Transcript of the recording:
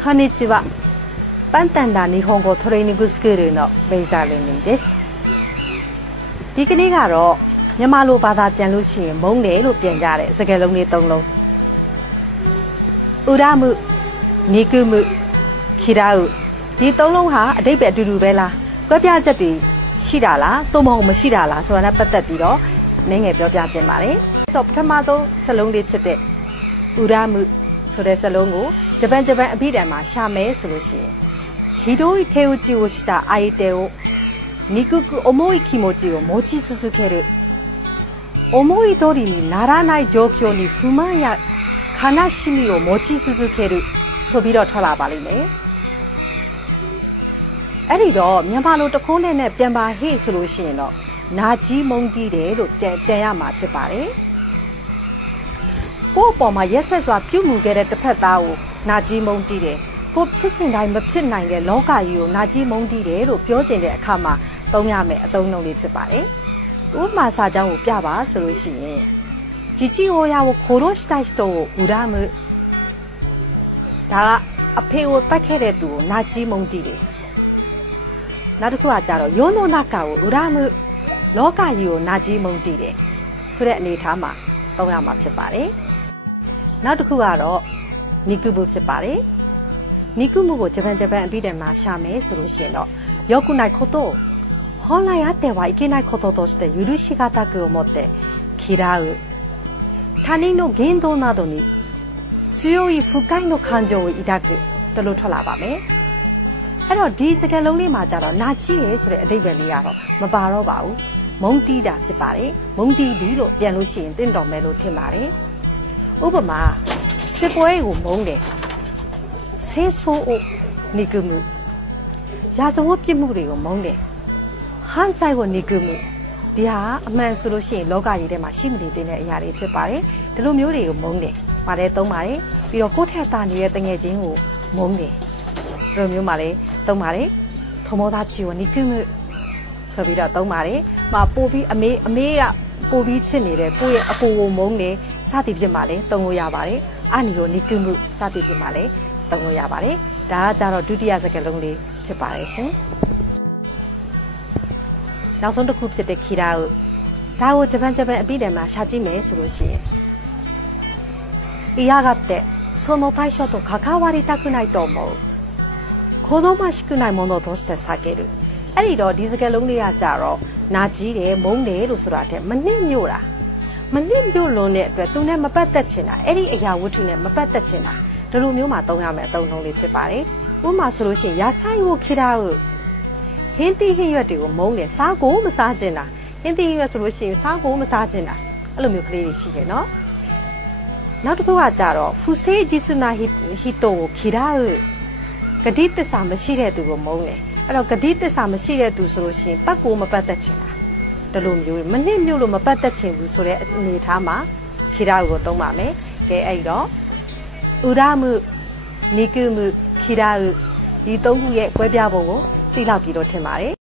こんにちは。パンタンダ日本語トレーニングスクールのベイザーレミです。ဒီကနေ့ကတော့မြန်မာလိုဘာသာပြန်လို့ရှိရင်မုန်းတယ်လို့ပြန်ကြတယ်စကားလုံးလေး၃လုံးဥရမှုနီကုမှုခိရာဥဒီ၃လုံးဟာအဓိပ္ပာယ်အတူတူပဲလားကွဲပြားချက်တွေရှိတာလားသို့မဟုတ်မရှိတာလားဆိုတာနဲ့ပတ်သက်ပြီးတော့နည်းငယ်ပြောပြခြင်းပါတယ်ဆိုတော့ပထမဆုံးစလုံးလေးဖြစ်တဲ့ဥရမှုဆိုတဲ့စလုံးကိုဂျပန်အဘိဓမ္မာရှာမဲဆိုလို့ရှိရင်ひどい手打ちをした相手を憎く重い気持ちを持ち続ける思い通りにならない状況に不満や悲しみを持ち続けるဆိုပြီးတော့ထွက်လာပါလိမ့်မယ်အဲ့ဒီတော့မြန်မာလိုတခုနဲ့ပြန်ပါဟေ့ဆိုလို့ရှိရင်တော့နာကြီးမုန်းတီးတယ်လို့ပြန်ရမှာဖြစ်ပါတယ်ကိုယ့်အပေါ်မှာရက်ဆက်စွာပြုမှုခဲ့တဲ့တစ်ဖက်သားကိုနာကြီးမုန်းတီးတယ်ကိုဖြစ်ချင်တိုင်းမဖြစ်နိုင်တဲ့လောကကြီးကိုနာကြီးမုန်းတီးတယ်လို့ပြောချင်တဲ့အခါမှာသုံးရမယ်အသုံးအနှုန်းလေးဖြစ်ပါတယ်ဥပမာစာကြောင်းကိုပြပါဆိုလို့ရှိရင်父親を殺した人を恨むဒါကအဖေကိုတတ်ခဲ့တဲ့သူကိုနာကြီးမုန်းတီးတယ်နောက်တစ်ခုကကြတော့世の中を恨むလောကကြီးကိုနာကြီးမုန်းတီးတယ်ဆိုတဲ့အနေအထားမှာသုံးရမှာဖြစ်ပါတယ်နောက်တစ်ခုကတော့ニクムဖြစ်ပါတယ်ニクムကိုဂျပန်အပြီးတည်းမှာရှာမယ်ဆိုလို့ရှိရင်တော့良くないことを本来あってはいけないこととして許しがたく思って嫌う他人の言動などに強い不快の感情を抱くとလို့ထွက်လာပါမယ်အဲ့တော့ဒီစကားလုံးလေးမှာကြတော့နာချီးရဲဆိုတဲ့အဓိပ္ပာယ်လေးကတော့မပါတော့ပါဘူးမုန်းတီးတာဖြစ်ပါတယ်မုန်းတီးဒီလို့ပြန်လို့ရှိရင်တင့်တော်မယ်လို့ထင်ပါတယ်ဥပမာစစ်ပွဲကိုမုန်းတယ်ဆေးဆိုးအိုニクムရာဇဝတ်ပြစ်မှုတွေကိုမုန်းတယ်ဟန်ဆိုင်ကိုニクムဒီဟာအမှန်ဆိုလို့ရှိရင်လောကကြီးထဲမှာရှိမနေတဲ့အရာတွေဖြစ်ပါတယ်ဒီလိုမျိုးတွေကိုမုန်းတယ်ပါတယ်သုံးပါတယ်ပြီးတော့ကိုယ့်ထက်သားနေတဲ့တငယ်ချင်းကိုမုန်းတယ်ဒီလိုမျိုးမှလည်းသုံးပါတယ်ထမောသားချီကိုニクムဆိုပြီးတော့သုံးပါတယ်ပို့ပြီးအမေကပို့ပြီးချစ်နေတဲ့ကိုယ့်ရဲ့အကိုကိုမုန်းတယ်စသည်ဖြစ်မှလည်းသုံးလို့ရပါတယ်အာနီကိုニクムစသည်ဖြစ်မှလည်းသုံးလို့ရပါတယ်ဒါကကြတော့ဒုတိယစကားလုံးလေးဖြစ်ပါတယ်ရှင်နောက်ဆုံးတစ်ခုဖြစ်တဲ့ခိရာဥဒါကိုဂျပန်အပြီးတည်းမှာရှာကြည့်မယ်ဆိုလို့ရှိရင်嫌がってその対象と関わりたくないと思う好ましくないものとして避けるအဲ့ဒီတော့ဒီစကားလုံးလေးကကြတော့နာကြီးတယ်မုန်းတယ်လို့ဆိုတာတဲ့မနစ်မြို့တာမနစ်မြို့လွန်တဲ့အတွက်သူနဲ့မပတ်သက်ချင်တာအဲ့ဒီအရာဝတ္ထုနဲ့မပတ်သက်ချင်တာဒီလိုမျိုးမှာသုံးရမယ်အသုံးလုံးလေးဖြစ်ပါတယ်ဥပမာဆိုလို့ရှိရင်野菜を嫌うဟင်းသီးဟင်းရွက်တွေကိုမုန်းတယ်စားကိုမစားချင်တာဟင်းသီးဟင်းရွက်ဆိုလို့ရှိရင်စားကိုမစားချင်တာအဲ့လိုမျိုးကလေးတွေရှိတယ်နော်နောက်တစ်ခုကကြတော့ဖူဆေးဂျီဆူနာဟီတိုကိုခိရာဂတိတစ္ဆာမရှိတဲ့သူကိုမုန်းတယ်အဲ့တော့ဂတိတစ္ဆာမရှိတဲ့သူဆိုလို့ရှိရင်ပတ်ကိုမပတ်သက်ချင်တာဒီလိုမျိုးမနစ်မြို့လို့မပတ်သက်ချင်ဘူးဆိုတဲ့အနေအထားမှာခိရာကိုသုံးပါမယ်ကဲအဲ့တော့ဥရမှုニクムခိရာဒီသုံးခုရဲ့ကွဲပြားပုံကိုသိလောက်ပြီးတော့ထင်ပါတယ်